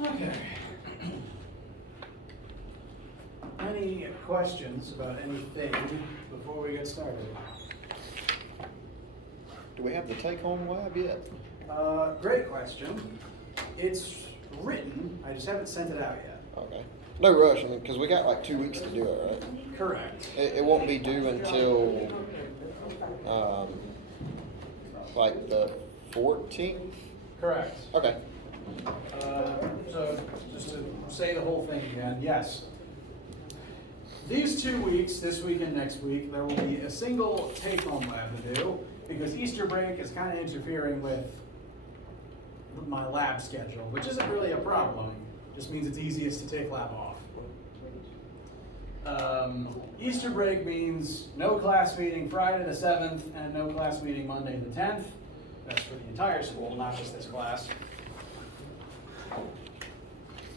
Okay. Any questions about anything before we get started? Do we have the take-home lab yet? Great question. It's written, I just haven't sent it out yet. Okay. No rush, because we got like 2 weeks to do it, right? Correct. It won't be due until like the 14th? Correct. Okay. So just to say the whole thing again, yes. These 2 weeks, this week and next week, there will be a single take-home lab to do because Easter break is kind of interfering with my lab schedule, which isn't really a problem. Just means it's easiest to take lab off. Easter break means no class meeting Friday the 7th and no class meeting Monday the 10th. That's for the entire school, not just this class.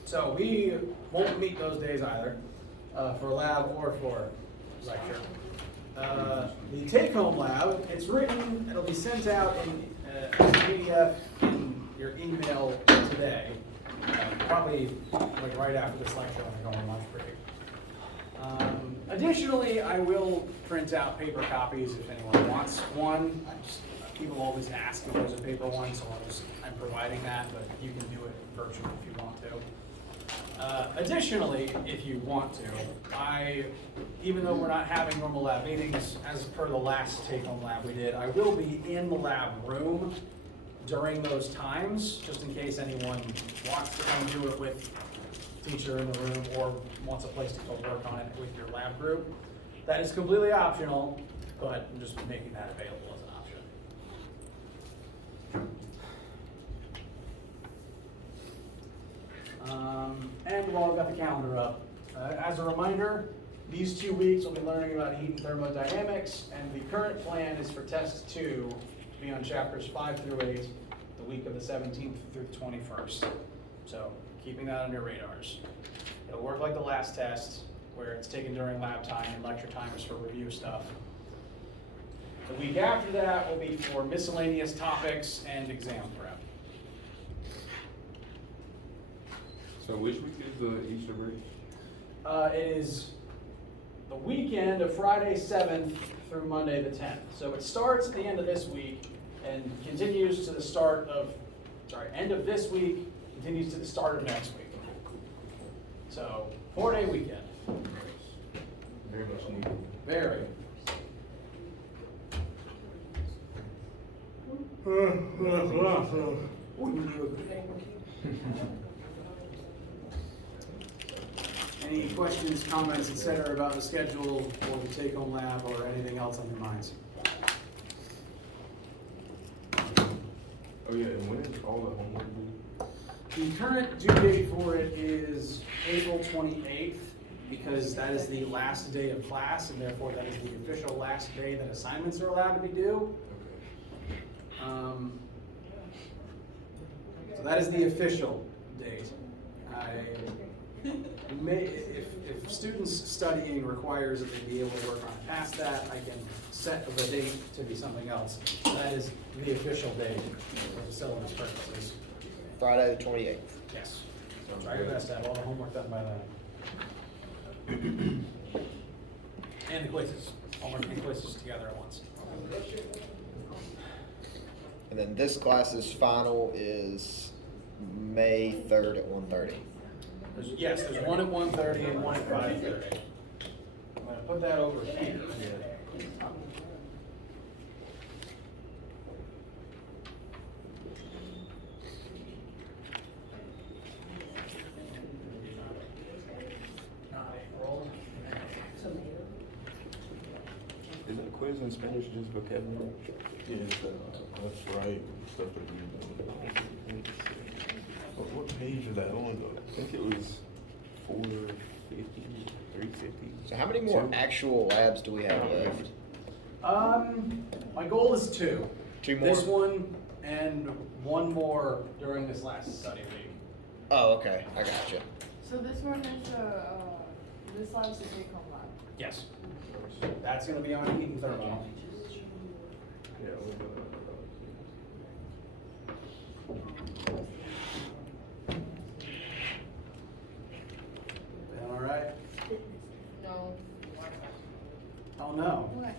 So we won't meet those days either, for lab or for lecture. The take-home lab, it's written, it'll be sent out in a PDF in your email today, probably like right after this lecture when I go on lunch break. Additionally, I will print out paper copies if anyone wants one. People always ask if there's a paper one, so I'm providing that, but you can do it virtually if you want to. Additionally, if you want to, even though we're not having normal lab meetings, as per the last take-home lab we did, I will be in the lab room during those times, just in case anyone wants to come do it with teacher in the room or wants a place to go work on it with your lab group. That is completely optional, but I'm just making that available as an option. And while I've got the calendar up, as a reminder, these 2 weeks we'll be learning about heat and thermodynamics, and the current plan is for test 2 to be on chapters 5 through 8, the week of the 17th through the 21st. So keeping that on your radars. It'll work like the last test, where it's taken during lab time and lecture time is for review stuff. The week after that will be for miscellaneous topics and exam prep. So which week is the Easter break? It is the weekend of Friday 7th through Monday the 10th. So it starts at the end of this week and continues to the end of this week, continues to the start of next week. So 4-day weekend. Very much needed. Very. Any questions, comments, etc. about the schedule or the take-home lab or anything else on your minds? Oh yeah, and when is all the homework due? The current due date for it is April 28th, because that is the last day of class, and therefore that is the official last day that assignments are allowed to be due. So that is the official date. If students studying requires that they be able to work on it past that, I can set the date to be something else. That is the official date for syllabus purposes. Friday the 28th. Yes. So try your best to have all the homework done by then. And the quizzes. Homework and quizzes together at once. And then this class's final is May 3rd at 1:30. Yes, there's one at 1:30 and one at 5:30. I'm going to put that over here. Isn't the quiz in Spanish just vocabulary? Yeah, that's right. Stuff that we do. What page is that on though? I think it was 450, 350. So how many more actual labs do we have left? My goal is 2. 2 more? This one and one more during this last study week. Oh, okay. I gotcha. So this one is this lab's the take-home lab. Yes. That's going to be on heat and thermal. Yeah, Oh, no. What?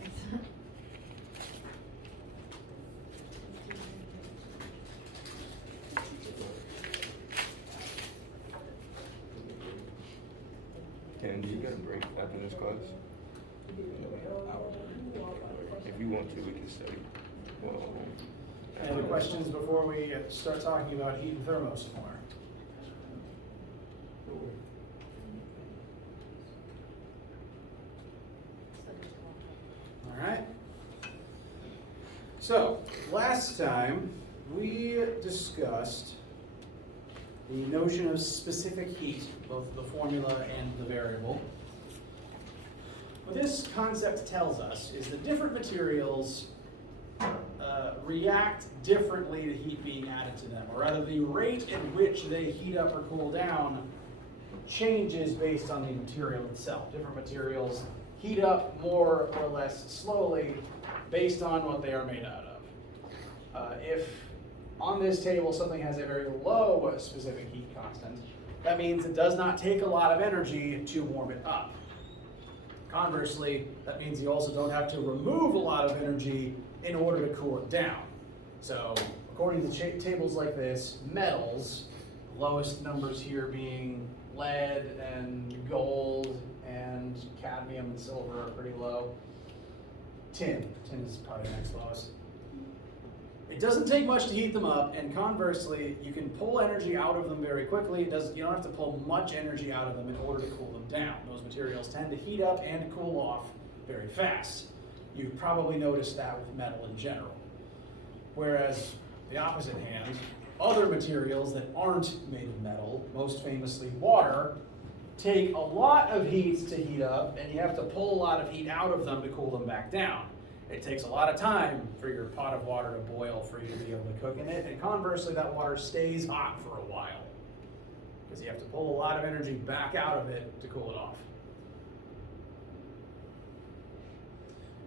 Ken, do you got a break after this class? If you want to, we can study. Well, Any other questions before we start talking about heat and thermo some more? All right. So, last time we discussed the notion of specific heat, both the formula and the variable. What this concept tells us is that different materials react differently to heat being added to them, or rather the rate at which they heat up or cool down changes based on the material itself. Different materials heat up more or less slowly based on what they are made out of. If on this table something has a very low specific heat constant, that means it does not take a lot of energy to warm it up. Conversely, that means you also don't have to remove a lot of energy in order to cool it down. So, according to tables like this, metals, lowest numbers here being lead and gold and cadmium and silver are pretty low. Tin is probably the next lowest. It doesn't take much to heat them up, and conversely, you can pull energy out of them very quickly. You don't have to pull much energy out of them in order to cool them down. Those materials tend to heat up and cool off very fast. You've probably noticed that with metal in general. Whereas, the opposite hand, other materials that aren't made of metal, most famously water, take a lot of heat to heat up, and you have to pull a lot of heat out of them to cool them back down. It takes a lot of time for your pot of water to boil for you to be able to cook in it, and conversely, that water stays hot for a while, because you have to pull a lot of energy back out of it to cool it off.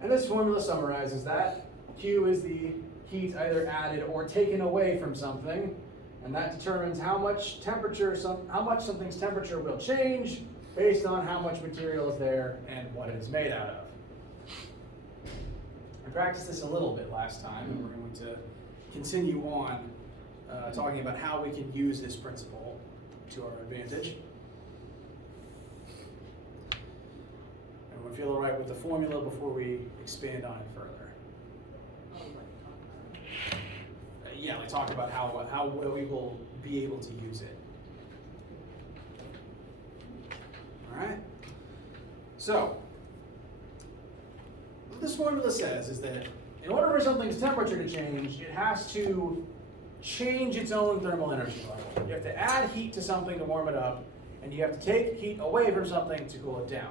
And this formula summarizes that. Q is the heat either added or taken away from something, and that determines how much something's temperature will change based on how much material is there and what it is made out of. I practiced this a little bit last time, and we're going to continue on talking about how we can use this principle to our advantage. Everyone feel all right with the formula before we expand on it further? Yeah, we talk about how we will be able to use it. All right? So, what this formula says is that in order for something's temperature to change, it has to change its own thermal energy level. You have to add heat to something to warm it up, and you have to take heat away from something to cool it down.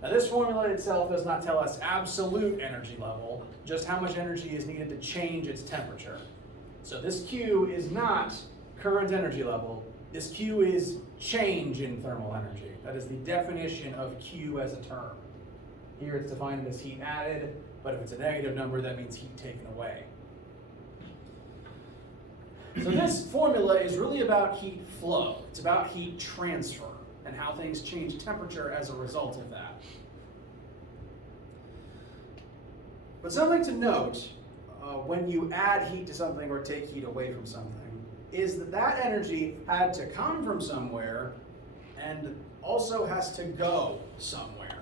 Now, this formula itself does not tell us absolute energy level, just how much energy is needed to change its temperature. So this Q is not current energy level. This Q is change in thermal energy. That is the definition of Q as a term. Here it's defined as heat added, but if it's a negative number, that means heat taken away. So this formula is really about heat flow. It's about heat transfer and how things change temperature as a result of that. But something to note when you add heat to something or take heat away from something is that that energy had to come from somewhere and also has to go somewhere.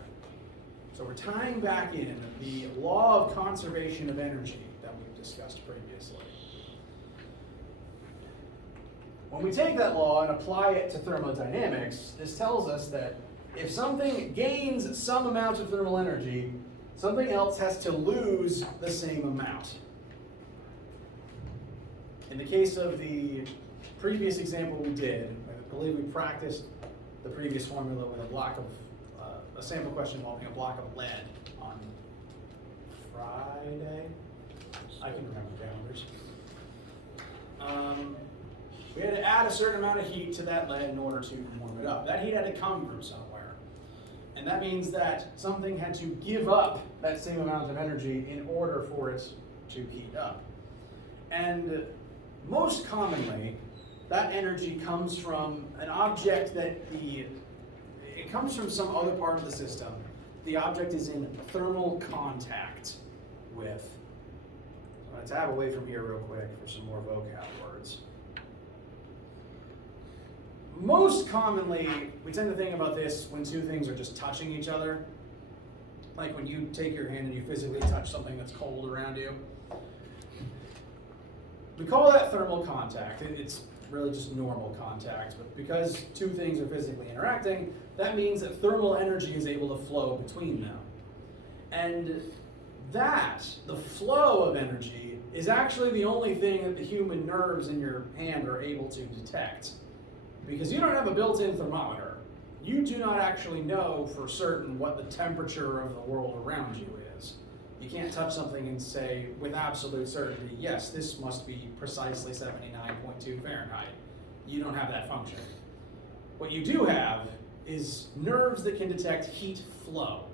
So we're tying back in the law of conservation of energy that we've discussed previously. When we take that law and apply it to thermodynamics, this tells us that if something gains some amount of thermal energy, something else has to lose the same amount. In the case of the previous example we did, I believe we practiced the previous formula with a sample question involving a block of lead on Friday. I can remember calendars. We had to add a certain amount of heat to that lead in order to warm it up. That heat had to come from somewhere. And that means that something had to give up that same amount of energy in order for it to heat up. And most commonly, that energy comes from an object it comes from some other part of the system the object is in thermal contact with. I'm going to tab away from here real quick for some more vocab words. Most commonly, we tend to think about this when two things are just touching each other. Like when you take your hand and you physically touch something that's cold around you. We call that thermal contact. It's really just normal contact, but because two things are physically interacting, that means that thermal energy is able to flow between them. And that, the flow of energy, is actually the only thing that the human nerves in your hand are able to detect. Because you don't have a built-in thermometer. You do not actually know for certain what the temperature of the world around you is. You can't touch something and say with absolute certainty, yes, this must be precisely 79.2 Fahrenheit. You don't have that function. What you do have is nerves that can detect heat flow.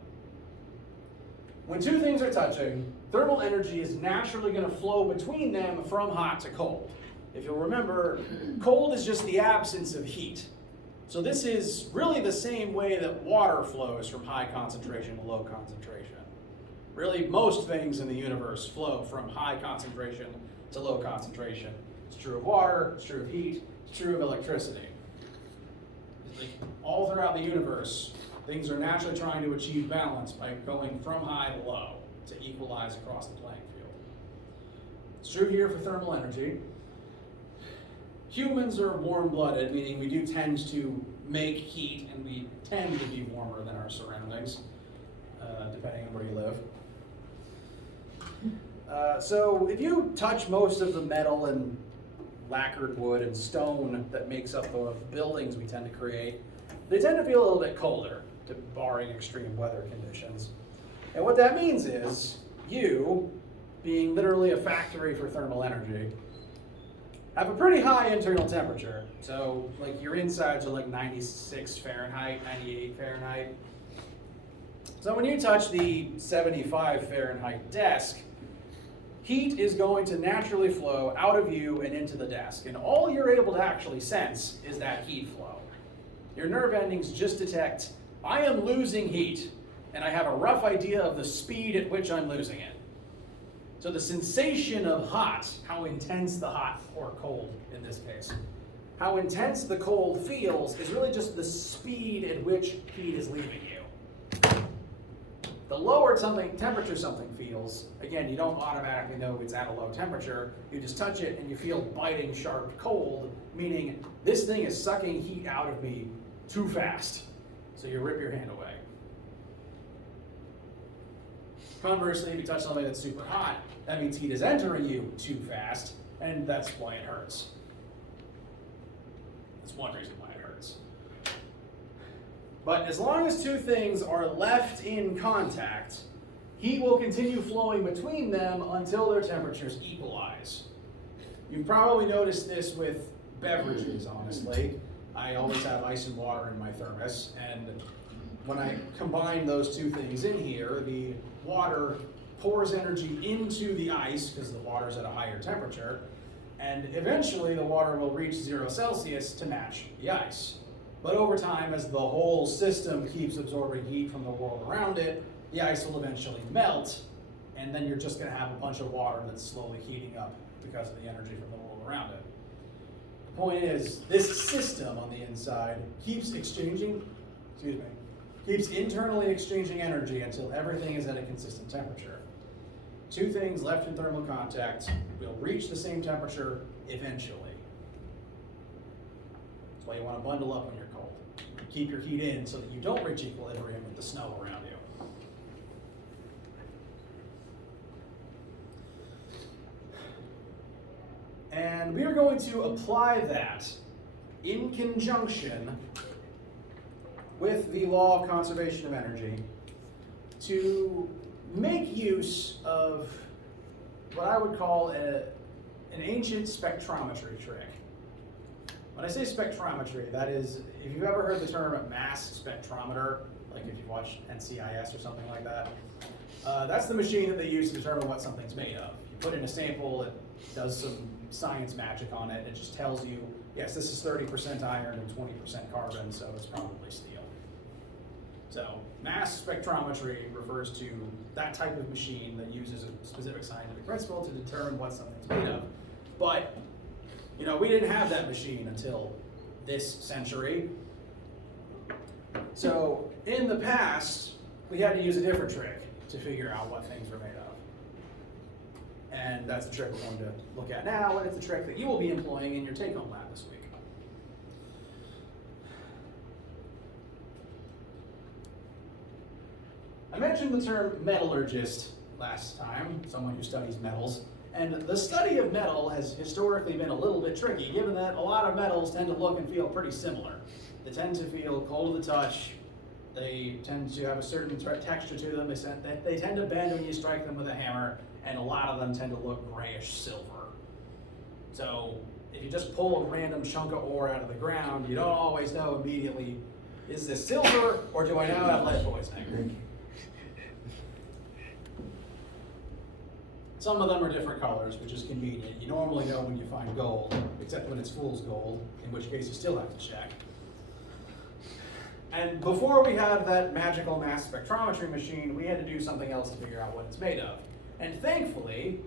When two things are touching, thermal energy is naturally going to flow between them from hot to cold. If you'll remember, cold is just the absence of heat. So this is really the same way that water flows from high concentration to low concentration. Really, most things in the universe flow from high concentration to low concentration. It's true of water, it's true of heat, it's true of electricity. Like all throughout the universe, things are naturally trying to achieve balance by going from high to low to equalize across the playing field. It's true here for thermal energy. Humans are warm-blooded, meaning we do tend to make heat and we tend to be warmer than our surroundings, depending on where you live. So if you touch most of the metal and lacquered wood and stone that makes up the buildings we tend to create, they tend to feel a little bit colder, barring extreme weather conditions. And what that means is you, being literally a factory for thermal energy, have a pretty high internal temperature. So like your insides are like 96 Fahrenheit, 98 Fahrenheit. So when you touch the 75 Fahrenheit desk, heat is going to naturally flow out of you and into the desk. And all you're able to actually sense is that heat flow. Your nerve endings just detect, I am losing heat, and I have a rough idea of the speed at which I'm losing it. So the sensation of hot, how intense the hot or cold in this case, how intense the cold feels is really just the speed at which heat is leaving you. The lower temperature something feels, again, you don't automatically know it's at a low temperature. You just touch it and you feel biting, sharp cold, meaning this thing is sucking heat out of me too fast. So you rip your hand away. Conversely, if you touch something that's super hot, that means heat is entering you too fast, and that's why it hurts. That's one reason why it hurts. But as long as two things are left in contact, heat will continue flowing between them until their temperatures equalize. You've probably noticed this with beverages, honestly. I always have ice and water in my thermos, and when I combine those two things in here, the water pours energy into the ice because the water's at a higher temperature, and eventually the water will reach 0 Celsius to match the ice. But over time, as the whole system keeps absorbing heat from the world around it, the ice will eventually melt, and then you're just going to have a bunch of water that's slowly heating up because of the energy from the world around it. The point is, this system on the inside keeps internally exchanging energy until everything is at a consistent temperature. Two things left in thermal contact will reach the same temperature eventually. That's why you want to bundle up when you're cold. Keep your heat in so that you don't reach equilibrium with the snow around you. And we are going to apply that in conjunction with the law of conservation of energy to make use of what I would call an ancient spectrometry trick. When I say spectrometry, that is, if you've ever heard the term mass spectrometer, like if you've watched NCIS or something like that, that's the machine that they use to determine what something's made of. You put in a sample, it does some science magic on it, and it just tells you, yes, this is 30% iron and 20% carbon, so it's probably steel. So mass spectrometry refers to that type of machine that uses a specific scientific principle to determine what something's made of. But, you know, we didn't have that machine until this century. So in the past, we had to use a different trick to figure out what things were made of. And that's the trick we're going to look at now, and it's the trick that you will be employing in your take-home lab this week. I mentioned the term metallurgist last time, someone who studies metals. And the study of metal has historically been a little bit tricky, given that a lot of metals tend to look and feel pretty similar. They tend to feel cold to the touch. They tend to have a certain texture to them. They tend to bend when you strike them with a hammer, and a lot of them tend to look grayish silver. So if you just pull a random chunk of ore out of the ground, you don't always know immediately, is this silver or do I now have lead poisoning? Some of them are different colors, which is convenient. You normally know when you find gold, except when it's fool's gold, in which case you still have to check. And before we had that magical mass spectrometry machine, we had to do something else to figure out what it's made of. And thankfully,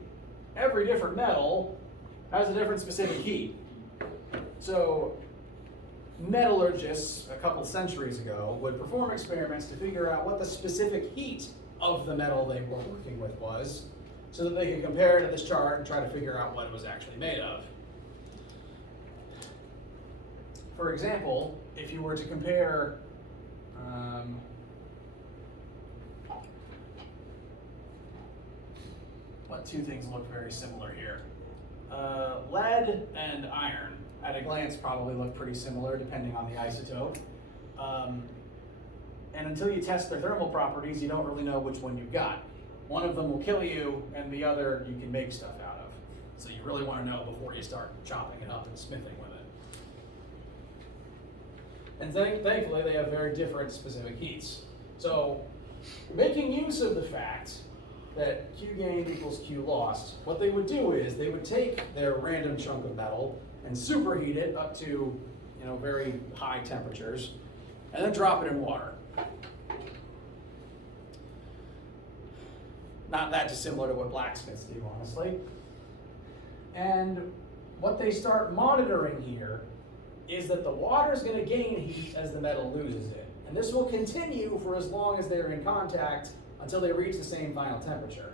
every different metal has a different specific heat. So metallurgists a couple centuries ago would perform experiments to figure out what the specific heat of the metal they were working with was, so that they could compare it to this chart and try to figure out what it was actually made of. For example, if you were to compare what two things look very similar here? Lead and iron, at a glance, probably look pretty similar depending on the isotope. And until you test their thermal properties, you don't really know which one you've got. One of them will kill you, and the other you can make stuff out of. So you really want to know before you start chopping it up and smithing with it. And thankfully, they have very different specific heats. So making use of the fact that Q gained equals Q lost, what they would do is they would take their random chunk of metal and superheat it up to, you know, very high temperatures, and then drop it in water. Not that dissimilar to what blacksmiths do, honestly. And what they start monitoring here is that the water is going to gain heat as the metal loses it. And this will continue for as long as they're in contact until they reach the same final temperature.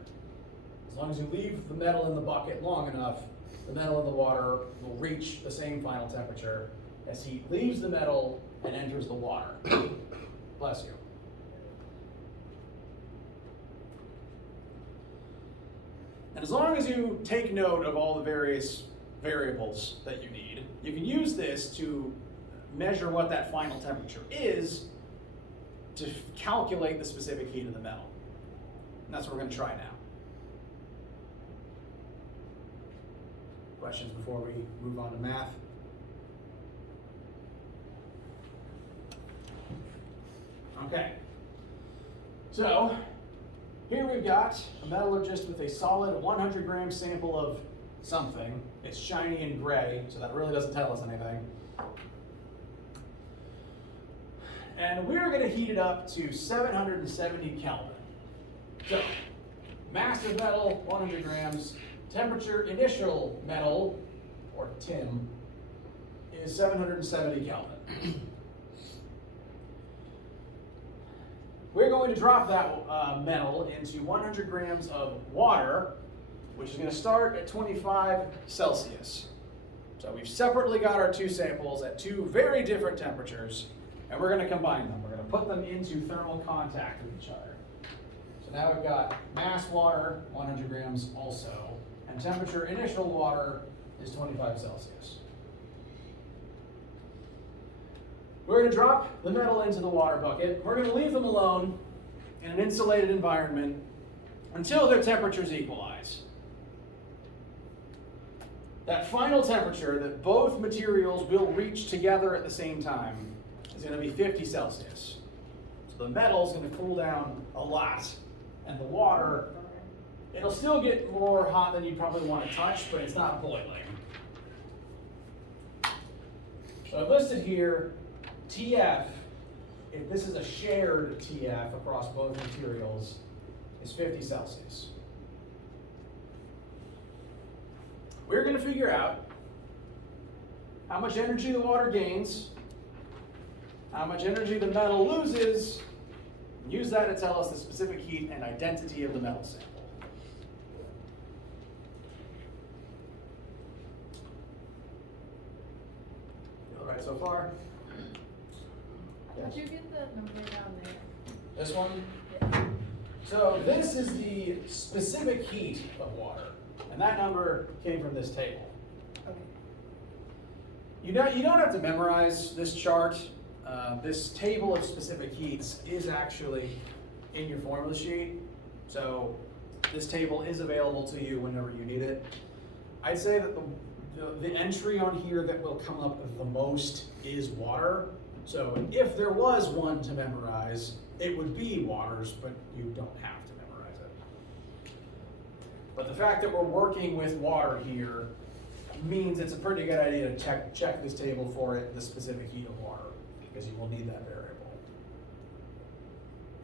As long as you leave the metal in the bucket long enough, the metal in the water will reach the same final temperature as heat leaves the metal and enters the water. Bless you. And as long as you take note of all the various variables that you need, you can use this to measure what that final temperature is to calculate the specific heat of the metal. And that's what we're going to try now. Questions before we move on to math? Okay. So, here we've got a metallurgist with a solid 100 gram sample of something. It's shiny and gray, so that really doesn't tell us anything. And we're going to heat it up to 770 Kelvin. So, mass of metal, 100 grams. Temperature initial metal, or TIM, is 770 Kelvin. We're going to drop that metal into 100 grams of water, which is going to start at 25 Celsius. So we've separately got our two samples at two very different temperatures, and we're going to combine them. We're going to put them into thermal contact with each other. So now we've got mass water, 100 grams also, and temperature initial water is 25 Celsius. We're going to drop the metal into the water bucket. We're going to leave them alone in an insulated environment until their temperatures equalize. That final temperature that both materials will reach together at the same time is going to be 50 Celsius. So the metal is going to cool down a lot, and the water, it'll still get more hot than you probably want to touch, but it's not boiling. So I've listed here TF if this is a shared TF across both materials, is 50 Celsius. We're going to figure out how much energy the water gains, how much energy the metal loses, and use that to tell us the specific heat and identity of the metal sample. All right, so far? Did you get the number down there? This one? Yeah. So this is the specific heat of water, and that number came from this table. Okay. You don't have to memorize this chart. This table of specific heats is actually in your formula sheet. So this table is available to you whenever you need it. I'd say that the entry on here that will come up the most is water. So if there was one to memorize, it would be waters, but you don't have to memorize it. But the fact that we're working with water here means it's a pretty good idea to check this table for it, the specific heat of water, because you will need that variable.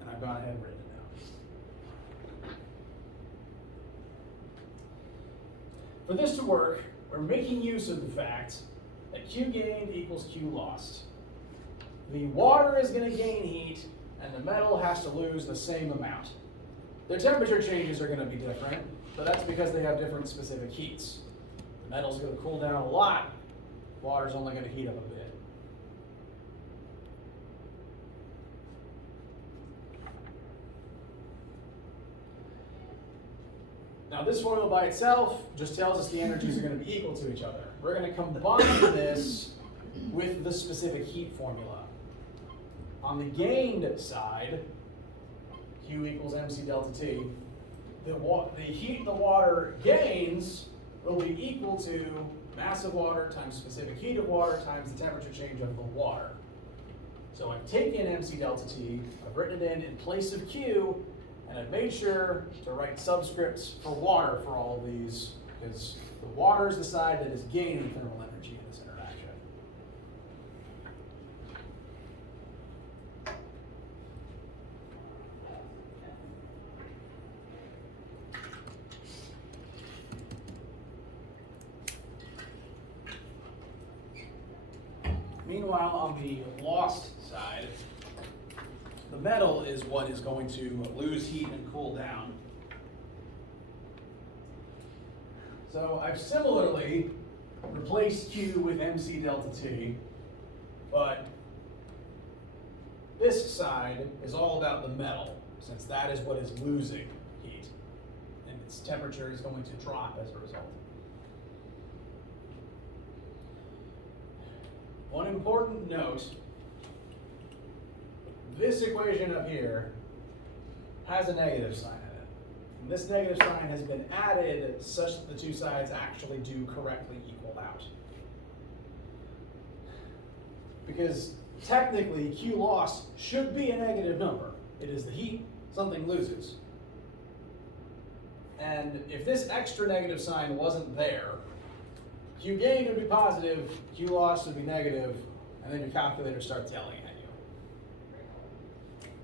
And I've gone ahead and written it down. For this to work, we're making use of the fact that Q gained equals Q lost. The water is going to gain heat, and the metal has to lose the same amount. Their temperature changes are going to be different, but that's because they have different specific heats. The metal's going to cool down a lot, water's only going to heat up a bit. Now this formula by itself just tells us the energies are going to be equal to each other. We're going to combine this with the specific heat formula. On the gained side, Q equals mc delta T, the heat the water gains will be equal to mass of water times specific heat of water times the temperature change of the water. So I've taken mc delta T, I've written it in place of Q, and I've made sure to write subscripts for water for all of these, because the water is the side that is gaining thermal energy in this interaction. Meanwhile, on the lost side, the metal is what is going to lose heat and cool down. So I've similarly replaced Q with mc delta T, but this side is all about the metal, since that is what is losing heat, and its temperature is going to drop as a result. One important note, this equation up here has a negative sign in it. And this negative sign has been added such that the two sides actually do correctly equal out. Because technically, Q lost should be a negative number. It is the heat something loses. And if this extra negative sign wasn't there, Q gained would be positive, Q lost would be negative, and then your calculator starts yelling at you.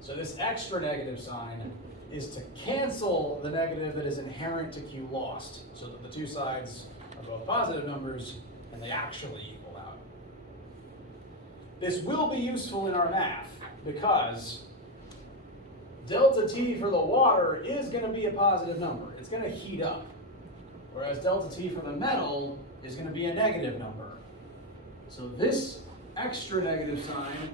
So this extra negative sign is to cancel the negative that is inherent to Q lost, so that the two sides are both positive numbers and they actually equal out. This will be useful in our math because delta T for the water is going to be a positive number. It's going to heat up. Whereas delta T for the metal is going to be a negative number. So this extra negative sign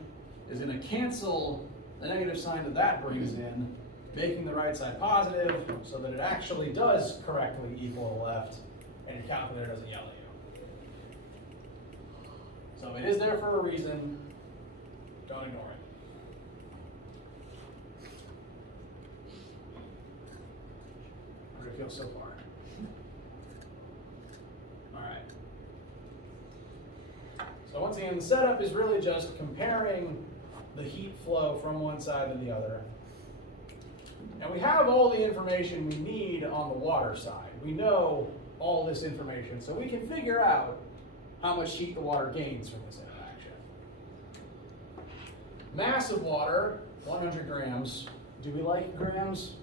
is going to cancel the negative sign that that brings in, making the right side positive so that it actually does correctly equal the left and your calculator doesn't yell at you. So it is there for a reason. Don't ignore it. How do you feel so far? So once again, the setup is really just comparing the heat flow from one side to the other. And we have all the information we need on the water side. We know all this information, so we can figure out how much heat the water gains from this interaction. Mass of water, 100 grams. Do we like grams?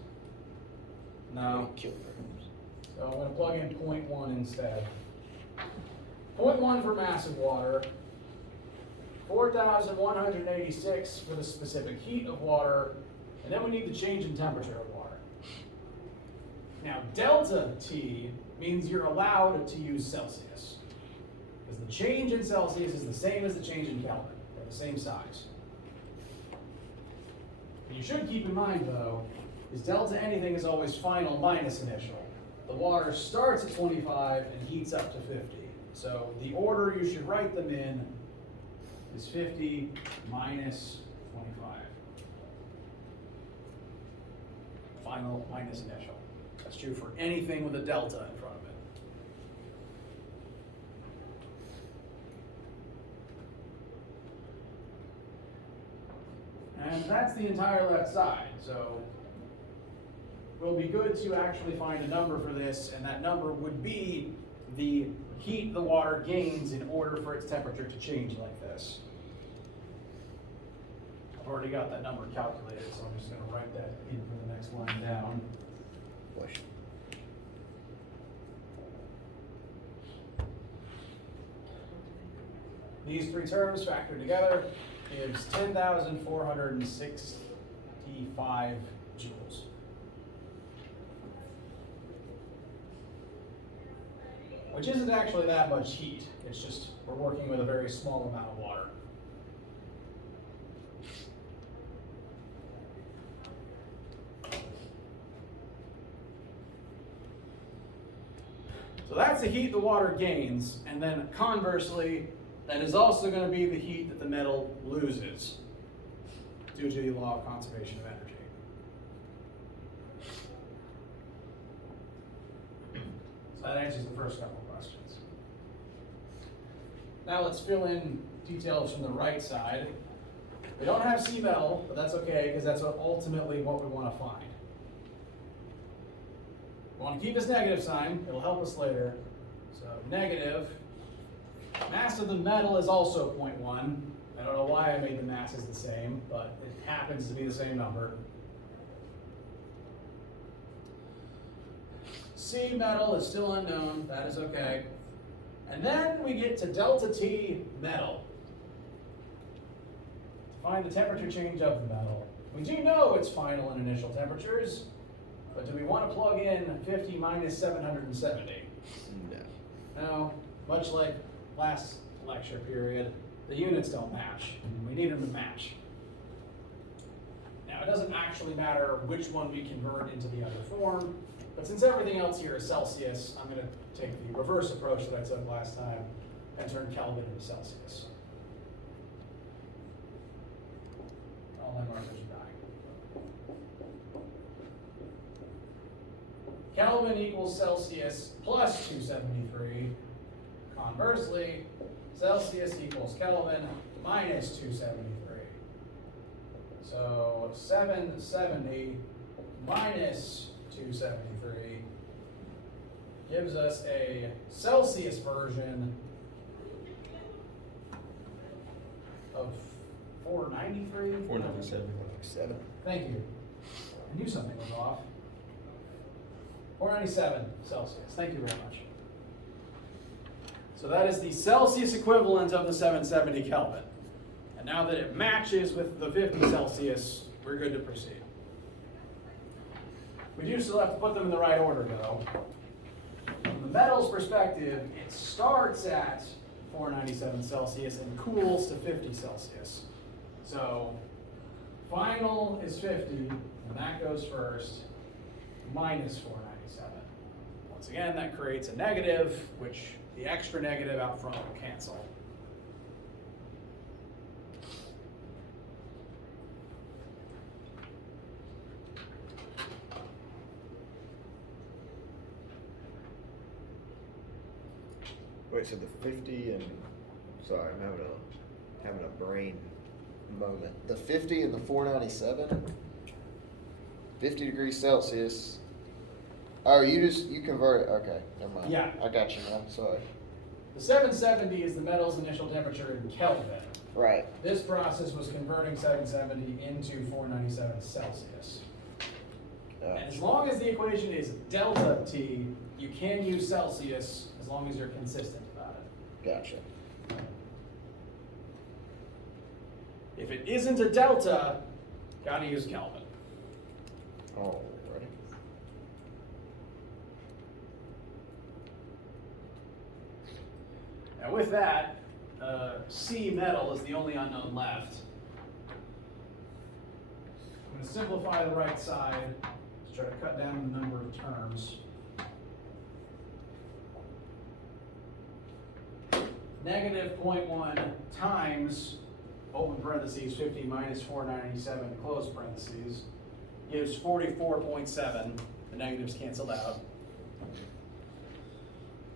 No. Kilograms. So I'm going to plug in 0.1 instead. 0.1 for mass of water. 4,186 for the specific heat of water. And then we need the change in temperature of water. Now, delta T means you're allowed to use Celsius. Because the change in Celsius is the same as the change in Kelvin. They're the same size. What you should keep in mind, though, is delta anything is always final minus initial. The water starts at 25 and heats up to 50. So the order you should write them in is 50 minus 25. Final minus initial. That's true for anything with a delta in front of it. And that's the entire left side. So it will be good to actually find a number for this, and that number would be the heat the water gains in order for its temperature to change like this. I've already got that number calculated, so I'm just going to write that in for the next line down. Question. These three terms factored together gives 10,465 joules. Which isn't actually that much heat. It's just we're working with a very small amount of water. So that's the heat the water gains, and then conversely, that is also going to be the heat that the metal loses due to the law of conservation of energy. So that answers the first couple of questions. Now let's fill in details from the right side. We don't have sea metal, but that's okay because that's ultimately what we want to find. We want to keep this negative sign. It'll help us later. So negative. Mass of the metal is also 0.1. I don't know why I made the masses the same, but it happens to be the same number. C metal is still unknown. That is okay. And then we get to delta T metal. To find the temperature change of the metal. We do know its final and initial temperatures, but do we want to plug in 50 minus 770? No. No, much like last lecture period, the units don't match. We need them to match. Now, it doesn't actually matter which one we convert into the other form, but since everything else here is Celsius, I'm going to take the reverse approach that I took last time and turn Kelvin into Celsius. All my markers are dying. Kelvin equals Celsius plus 273. Conversely, Celsius equals Kelvin minus 273. So 770 minus 273 gives us a Celsius version of 493? 497. 7. Thank you. I knew something was off. 497 Celsius. Thank you very much. So that is the Celsius equivalent of the 770 Kelvin. And now that it matches with the 50 Celsius, we're good to proceed. We do still have to put them in the right order, though. From the metal's perspective, it starts at 497 Celsius and cools to 50 Celsius. So final is 50, and that goes first, minus 497. Once again, that creates a negative, which the extra negative out front will cancel. Wait, so the 50 and, sorry, I'm having a brain moment. The 50 and the 497, 50 degrees Celsius. Oh, you convert it, okay, never mind. Yeah. I got you now, sorry. The 770 is the metal's initial temperature in Kelvin. Right. This process was converting 770 into 497 Celsius. And as long as the equation is delta T, you can use Celsius as long as you're consistent about it. Gotcha. If it isn't a delta, gotta use Kelvin. Alrighty. Now with that, C metal is the only unknown left. I'm going to simplify the right side to try to cut down the number of terms. Negative 0.1 times, open parentheses, 50 minus 497, close parentheses, gives 44.7. The negatives canceled out.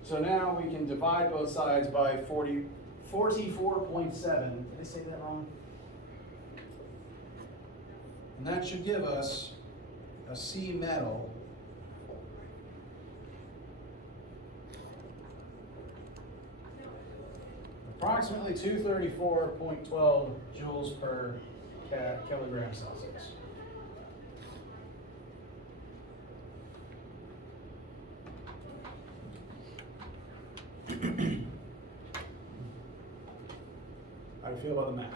So now we can divide both sides by 44.7. Did I say that wrong? And that should give us a C metal approximately 234.12 joules per kilogram Celsius. How do you feel about the math?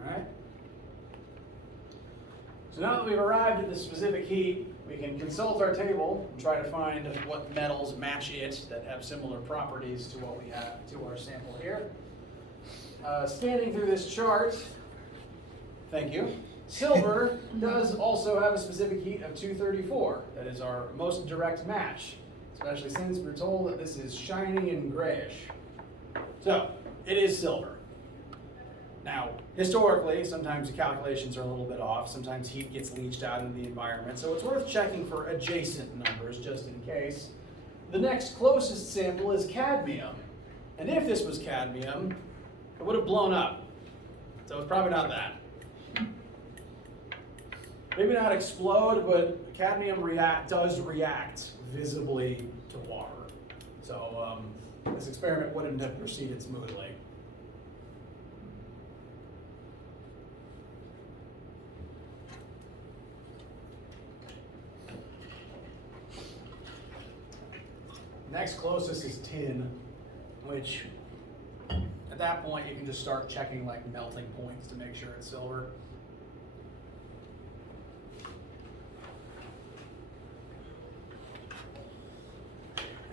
All right. So now that we've arrived at the specific heat, we can consult our table and try to find what metals match it that have similar properties to what we have to our sample here. Scanning through this chart, thank you. Silver does also have a specific heat of 234. That is our most direct match, especially since we're told that this is shiny and grayish. So, it is silver. Now, historically, sometimes the calculations are a little bit off. Sometimes heat gets leached out into the environment. So it's worth checking for adjacent numbers just in case. The next closest sample is cadmium. And if this was cadmium, it would have blown up. So it's probably not that. Maybe not explode, but cadmium does react visibly to water. So this experiment wouldn't have proceeded smoothly. Next closest is tin, which at that point you can just start checking like melting points to make sure it's silver.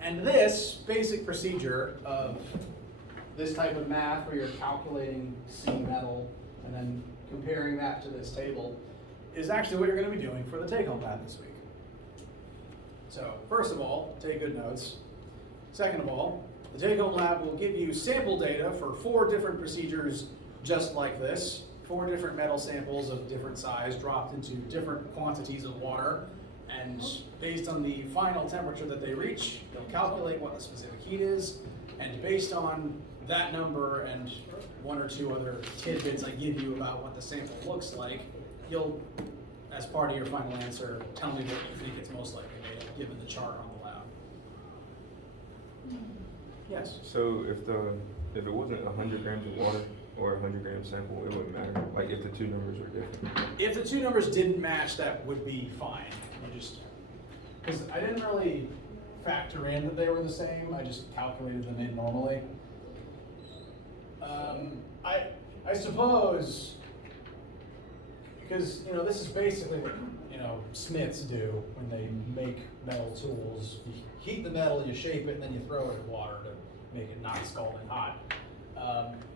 And this basic procedure of this type of math where you're calculating C metal and then comparing that to this table is actually what you're going to be doing for the take-home lab this week. So first of all, take good notes. Second of all, the take-home lab will give you sample data for 4 different procedures just like this, 4 different metal samples of different size dropped into different quantities of water. And based on the final temperature that they reach, they'll calculate what the specific heat is, and based on that number and 1 or 2 other tidbits I give you about what the sample looks like, you'll, as part of your final answer, tell me what you think it's most likely made of, given the chart on the lab. Yes? So if it wasn't 100 grams of water or a 100 gram sample, it wouldn't matter. Like if the 2 numbers are different. If the 2 numbers didn't match, that would be fine. Because I didn't really factor in that they were the same, I just calculated them in normally. I suppose, because this is basically what smiths do when they make metal tools. You heat the metal, you shape it, and then you throw it in water to make it not scalding hot.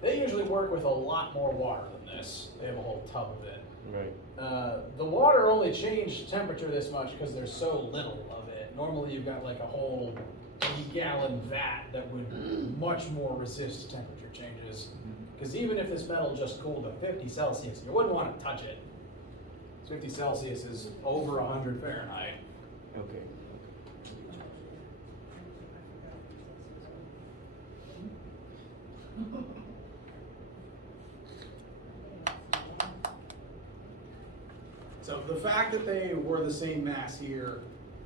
They usually work with a lot more water than this. They have a whole tub of it. Right. The water only changed temperature this much because there's so little of it. Normally you've got like a whole 8-gallon vat that would much more resist temperature changes. Because even if this metal just cooled to 50 Celsius, you wouldn't want to touch it. 50 Celsius is over 100 Fahrenheit. Okay. So the fact that they were the same mass here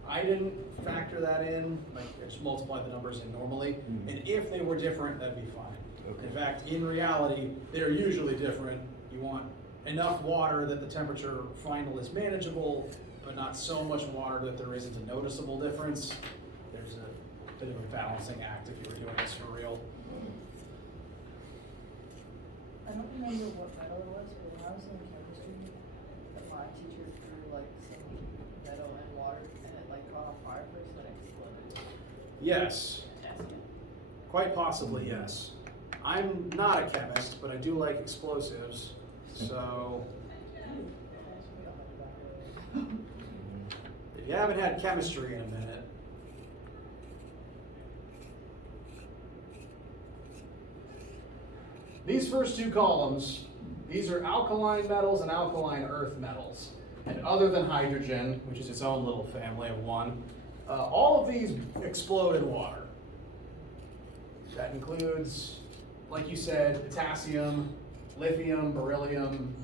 I didn't factor that in, like, I just multiply the numbers in normally, and if they were different, that'd be fine. Okay. In fact, in reality, they're usually different. You want enough water that the temperature final is manageable, but not so much water that there isn't a noticeable difference. There's a bit of a balancing act if you were doing this for real. I don't remember what metal it was, but when I was in chemistry, my teacher threw like some metal and water, and it like caught on fire first, and then exploded. Yes, Potassium. quite possibly, yes. I'm not a chemist, but I do like explosives, so if you haven't had chemistry in a minute, these first two columns, these are alkaline metals and alkaline earth metals. And other than hydrogen, which is its own little family of one, all of these explode in water. That includes, like you said, potassium, lithium, beryllium,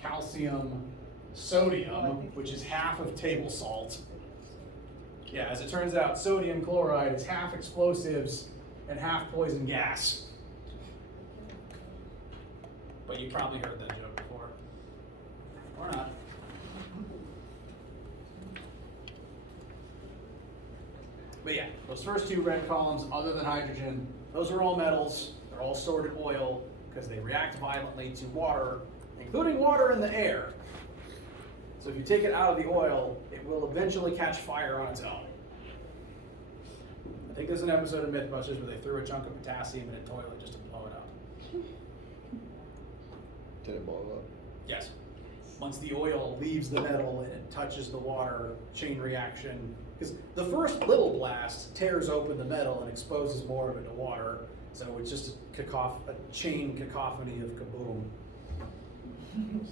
calcium, sodium, which is half of table salt. Yeah, as it turns out, sodium chloride is half explosives and half poison gas. But you probably heard that joke before. Or not. But yeah, those first two red columns, other than hydrogen, those are all metals. They're all stored in oil because they react violently to water, including water in the air. So if you take it out of the oil, it will eventually catch fire on its own. I think there's an episode of Mythbusters where they threw a chunk of potassium in a toilet just to blow it up. Did it blow up? Yes. Once the oil leaves the metal and it touches the water, chain reaction. Because the first little blast tears open the metal and exposes more of it to water. So it's just a chain cacophony of kaboom. Can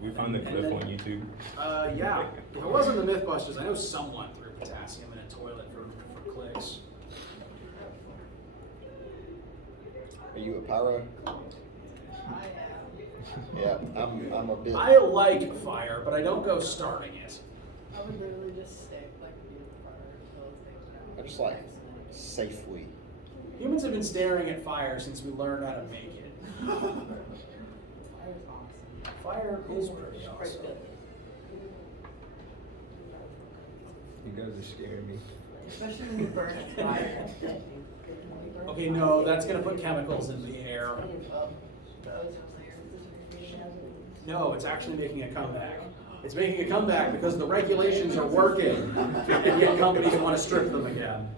we find the clip on YouTube? Yeah. If it wasn't the Mythbusters, I know someone threw potassium in a toilet for clicks. Are you a pyro? I am. Yeah, I'm a bit. I like fire, but I don't go starting it. I would literally just stick like a beautiful fire until it takes I just like safely. Humans have been staring at fire since we learned how to make it. Fire is awesome. Fire is pretty awesome. You guys are scaring me. Especially when you burn it fire. Okay, no, that's gonna put chemicals in the air. The ozone layer. No, it's actually making a comeback. It's making a comeback because the regulations are working, and yet companies want to strip them again.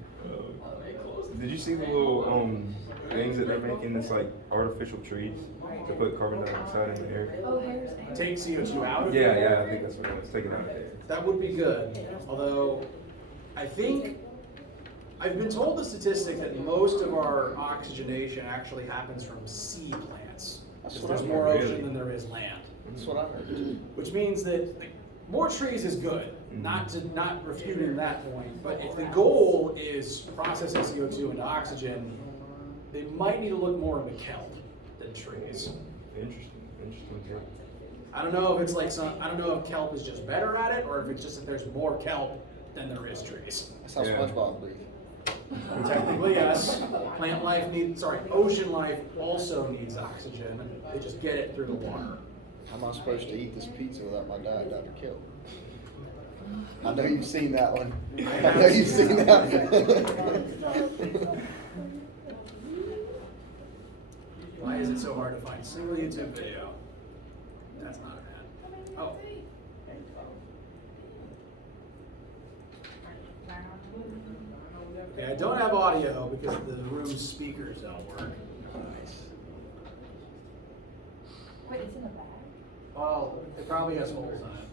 Did you see the little things that they're making? It's like artificial trees to put carbon dioxide in the air. Oh, hair's name. Take CO2 out of it? Yeah, I think that's what it was. Taking out of there. That would be good, although I think, I've been told the statistic that most of our oxygenation actually happens from sea plants. That's Because what there's I more heard. ocean than there is land. That's what I heard. Which means that like, more trees is good, not refuting that point. But if the goal is processing CO2 into oxygen, they might need to look more into kelp than trees. Interesting tip. I don't know if it's like I don't know if kelp is just better at it, or if it's just that there's more kelp than there is trees. That's how Yeah. SpongeBob breathes. Technically, yes. Ocean life also needs oxygen. They just get it through the water. How am I supposed to eat this pizza without my diet, Dr. Kill? I know you've seen that one. I know you've seen that one. Why is it so hard to find a single YouTube video? That's not an ad. Oh. Okay, I don't have audio because the room's speakers don't work. Wait, it's in the bag? Well, it probably has holes in it.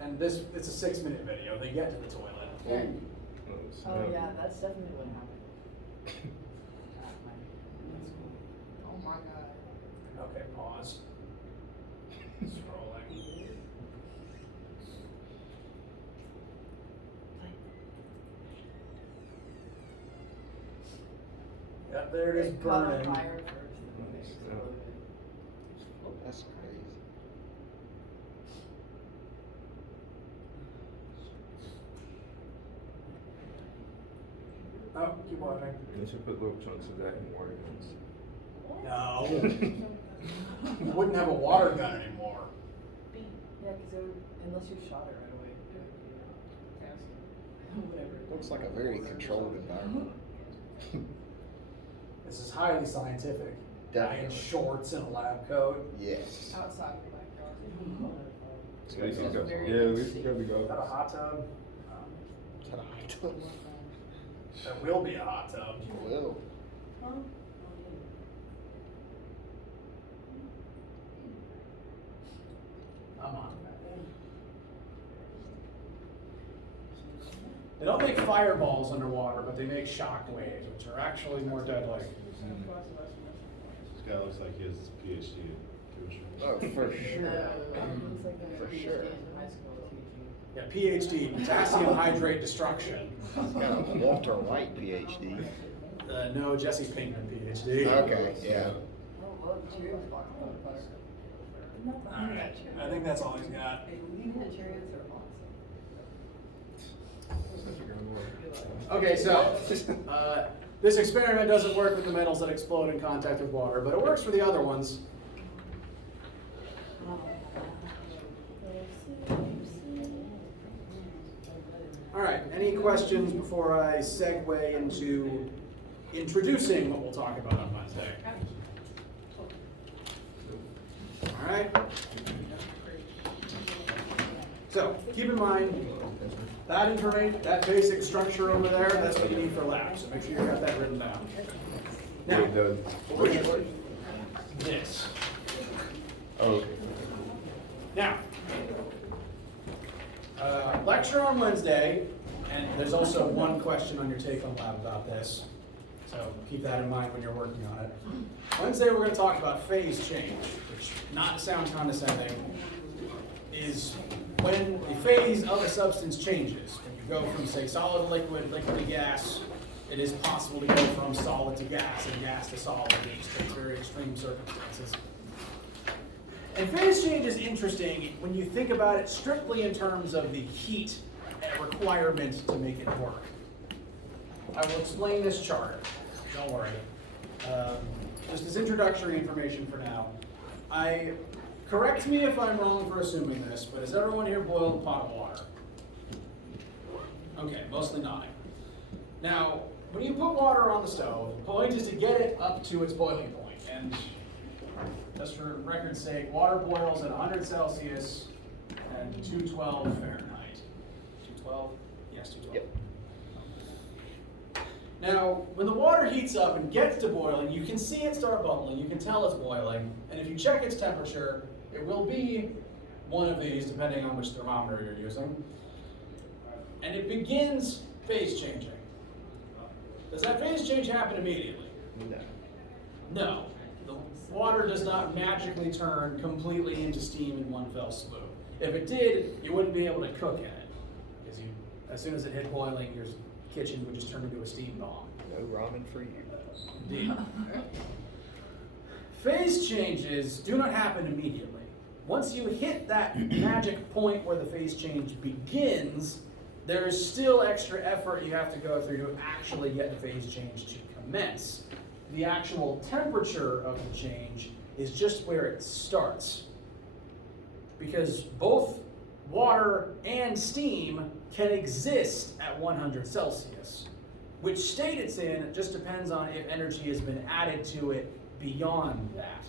And it's a 6-minute video. They get to the toilet. Oh yeah, that's definitely what happened. Oh my god. Okay, pause. Scrolling. Yep, there it is It caught on burning. fire first, and then it exploded. That's crazy. Oh, keep watching. They should put little chunks of that in water guns. No. You wouldn't have a water gun anymore. Yeah, because unless you shot it right away, it would be faster. Whatever. Looks like a very controlled environment. This is highly scientific. Guy in Definitely. shorts and a lab coat. Yes. Outside the backyard. At least he's got, Very yeah, at least he's got the Is that a goggles. hot tub? Is that a hot tub? There will be a hot tub. Well, Come on. They don't make fireballs underwater, but they make shock waves, which are actually more deadly. This guy looks like he has his PhD in chemistry. oh, for sure. Looks like a For PhD sure. in high school teaching. Yeah, PhD, potassium hydrate destruction. He's got a Walter White PhD. No, Jesse Pinkman PhD. Okay, yeah. Oh, look, Cheerios box on fire. Alright, I think that's all he's got. Cheerios are awesome. Okay, so this experiment doesn't work with the metals that explode in contact with water, but it works for the other ones. All right, any questions before I segue into introducing what we'll talk about on Wednesday? All right. So keep in mind that information, that basic structure over there, that's what you need for labs. So make sure you got that written down. Now, Wait, the, this. oh, okay. Now, lecture on Wednesday, and there's also one question on your take-home lab about this, so keep that in mind when you're working on it. Wednesday, we're going to talk about phase change, which, not to sound condescending, is when the phase of a substance changes. When you go from, say, solid to liquid, liquid to gas, it is possible to go from solid to gas and gas to solid in these very extreme circumstances. And phase change is interesting when you think about it strictly in terms of the heat requirement to make it work. I will explain this chart, don't worry. Just as introductory information for now. Correct me if I'm wrong for assuming this, but has everyone here boiled a pot of water? Okay, mostly nodding. Now, when you put water on the stove, the point is to get it up to its boiling point. And just for record's sake, water boils at 100 Celsius and 212 Fahrenheit. 212? Yes, 212. Yep. Now, when the water heats up and gets to boiling, you can see it start bubbling, you can tell it's boiling, and if you check its temperature, it will be one of these, depending on which thermometer you're using. And it begins phase changing. Does that phase change happen immediately? No. No. The water does not magically turn completely into steam in one fell swoop. If it did, you wouldn't be able to cook in it. Because as soon as it hit boiling, your kitchen would just turn into a steam bomb. No ramen for you. Indeed. Phase changes do not happen immediately. Once you hit that magic point where the phase change begins, there is still extra effort you have to go through to actually get the phase change to commence. The actual temperature of the change is just where it starts. Because both water and steam can exist at 100 Celsius. Which state it's in just depends on if energy has been added to it beyond that.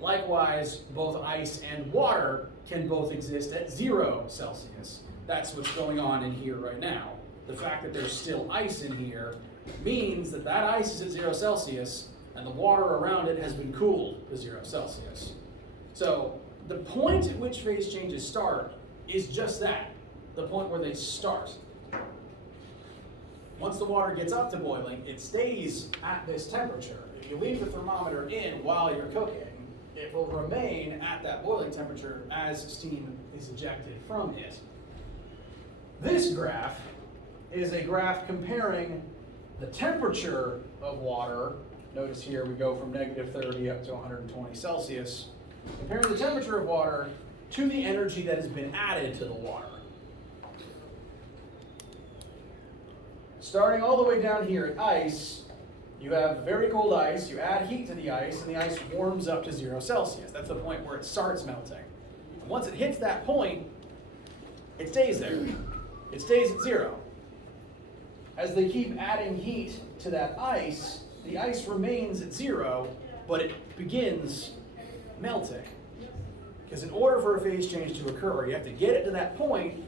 Likewise, both ice and water can both exist at 0 Celsius. That's what's going on in here right now. The fact that there's still ice in here means that that ice is at 0 Celsius and the water around it has been cooled to 0 Celsius. So the point at which phase changes start is just that, the point where they start. Once the water gets up to boiling, it stays at this temperature. If you leave the thermometer in while you're cooking, it will remain at that boiling temperature as steam is ejected from it. This graph is a graph comparing the temperature of water. Notice here we go from -30 up to 120 Celsius. Comparing the temperature of water to the energy that has been added to the water. starting all the way down here at ice, you have very cold ice, you add heat to the ice, and the ice warms up to 0 Celsius. That's the point where it starts melting. And once it hits that point, it stays there. It stays at 0. As they keep adding heat to that ice, the ice remains at 0, but it begins melting. Because in order for a phase change to occur, you have to get it to that point,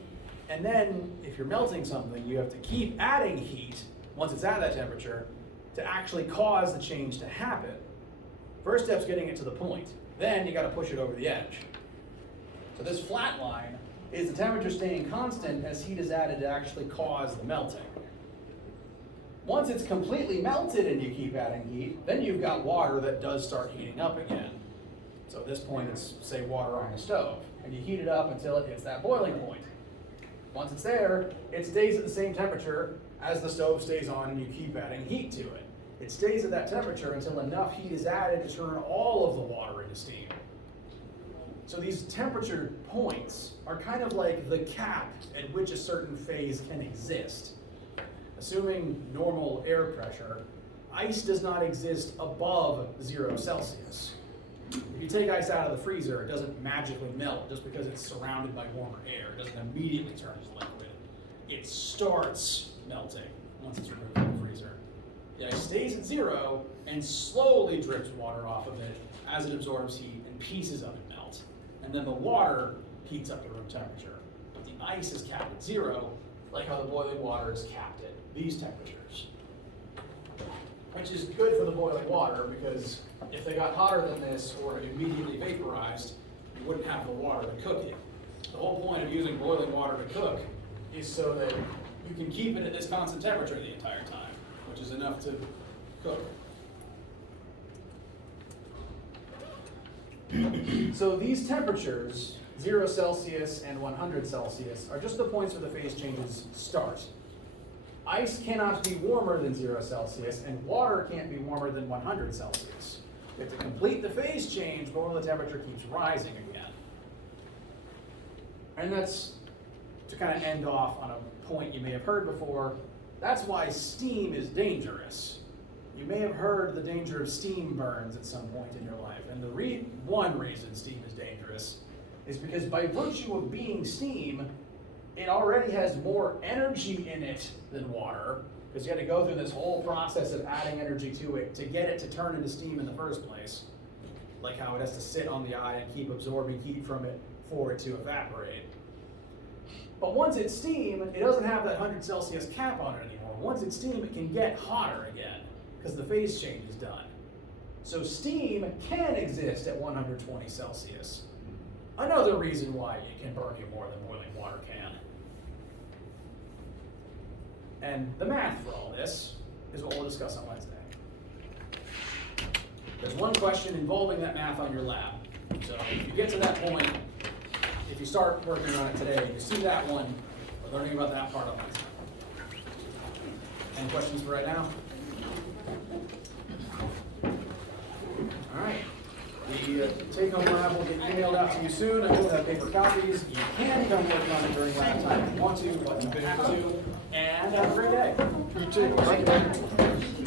and then if you're melting something, you have to keep adding heat once it's at that temperature to actually cause the change to happen. First step's getting it to the point. Then you got to push it over the edge. So this flat line is the temperature staying constant as heat is added to actually cause the melting. Once it's completely melted and you keep adding heat, then you've got water that does start heating up again. So at this point it's, say, water on the stove, and you heat it up until it hits that boiling point. Once it's there, it stays at the same temperature as the stove stays on, and you keep adding heat to it. It stays at that temperature until enough heat is added to turn all of the water into steam. So these temperature points are kind of like the cap at which a certain phase can exist. Assuming normal air pressure, ice does not exist above 0 Celsius. If you take ice out of the freezer, it doesn't magically melt just because it's surrounded by warmer air. It doesn't immediately turn to liquid. It starts melting once it's removed from the freezer. The ice stays at 0 and slowly drips water off of it as it absorbs heat and pieces of it melt. And then the water heats up to room temperature. But the ice is capped at 0, like how the boiling water is capped at these temperatures. Which is good for the boiling water, because if they got hotter than this or it immediately vaporized, you wouldn't have the water to cook it. The whole point of using boiling water to cook is so that you can keep it at this constant temperature the entire time, which is enough to cook. So these temperatures, 0 Celsius and 100 Celsius, are just the points where the phase changes start. Ice cannot be warmer than 0 Celsius, and water can't be warmer than 100 Celsius. You have to complete the phase change before the temperature keeps rising again. And that's, to kind of end off on a point you may have heard before, that's why steam is dangerous. You may have heard the danger of steam burns at some point in your life, and the one reason steam is dangerous is because by virtue of being steam, it already has more energy in it than water, because you had to go through this whole process of adding energy to it to get it to turn into steam in the first place. Like how it has to sit on the eye and keep absorbing heat from it for it to evaporate. But once it's steam, it doesn't have that 100 Celsius cap on it anymore. Once it's steam, it can get hotter again, because the phase change is done. So steam can exist at 120 Celsius. Another reason why it can burn you more than boiling water can. And the math for all this is what we'll discuss on Wednesday. There's one question involving that math on your lab. So if you get to that point, if you start working on it today, you see that one, we're learning about that part on Wednesday. Any questions for right now? All right. The take-home lab will get emailed out to you soon. I will have paper copies. You can come work on it during lab time if you want to, but you have to. And have a great day. You too.